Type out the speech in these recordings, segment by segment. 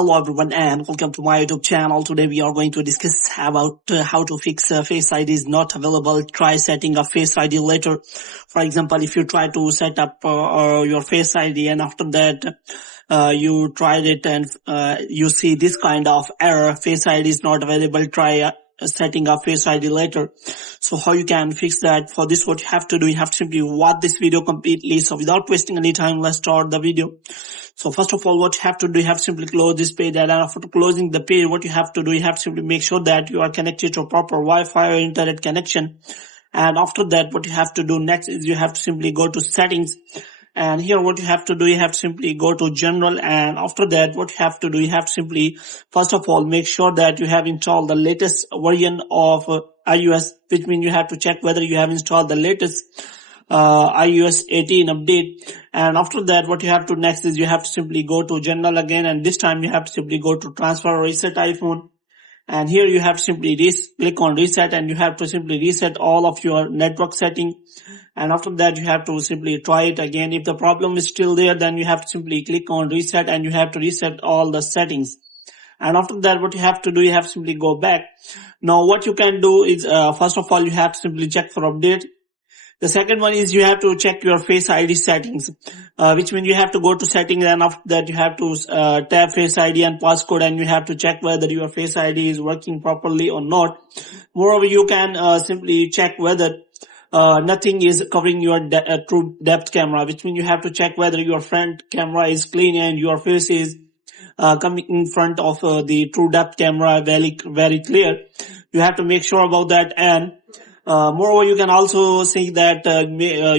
Hello everyone and welcome to my YouTube channel. Today we are going to discuss about how to fix Face ID is not available. Try setting up Face ID later. For example, if you try to set up your Face ID and after that you tried it and you see this kind of error, Face ID is not available, try setting up Face ID later. So how you can fix that? For this, what you have to do, you have to simply watch this video completely. So without wasting any time, let's start the video. So first of all, what you have to do, you have to simply close this page, and after closing the page, what you have to do, you have to simply make sure that you are connected to a proper Wi-Fi or internet connection. And after that, what you have to do next is you have to simply go to settings. And here what you have to do, you have to simply go to general, and after that what you have to do, you have to simply first of all make sure that you have installed the latest version of iOS, which means you have to check whether you have installed the latest iOS 18 update. And after that what you have to next is you have to simply go to general again, and this time you have to simply go to transfer or reset iPhone. And here you have to simply click on reset, and you have to simply reset all of your network setting. And after that you have to simply try it again. If the problem is still there, then you have to simply click on reset, and you have to reset all the settings. And after that what you have to do, you have to simply go back. Now what you can do is first of all you have to simply check for update. The second one is you have to check your Face ID settings, which means you have to go to settings, and after that you have to tap Face ID and passcode, and you have to check whether your Face ID is working properly or not. Moreover, you can simply check whether nothing is covering your true depth camera, which means you have to check whether your front camera is clean and your face is coming in front of the true depth camera very clear. You have to make sure about that. And moreover, you can also see that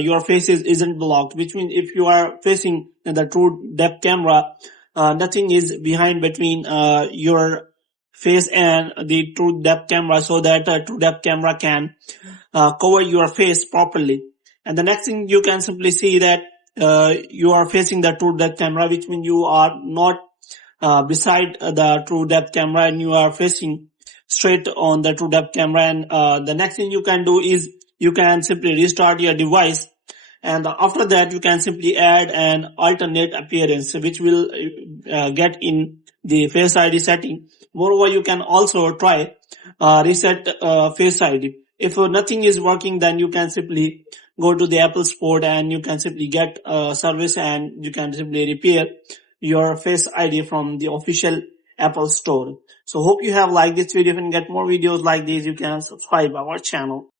your face isn't blocked, which means if you are facing the true depth camera, nothing is behind between your face and the true depth camera, so that true depth camera can cover your face properly. And the next thing, you can simply see that you are facing the true depth camera, which means you are not beside the true depth camera, and you are facing straight on the true depth camera. And the next thing you can do is you can simply restart your device, and after that you can simply add an alternate appearance, which will get in the Face ID setting. Moreover, you can also try reset Face ID. If nothing is working, then you can simply go to the Apple Store, and you can simply get service, and you can simply repair your Face ID from the official Apple Store. So hope you have liked this video. If you can get more videos like these, you can subscribe our channel.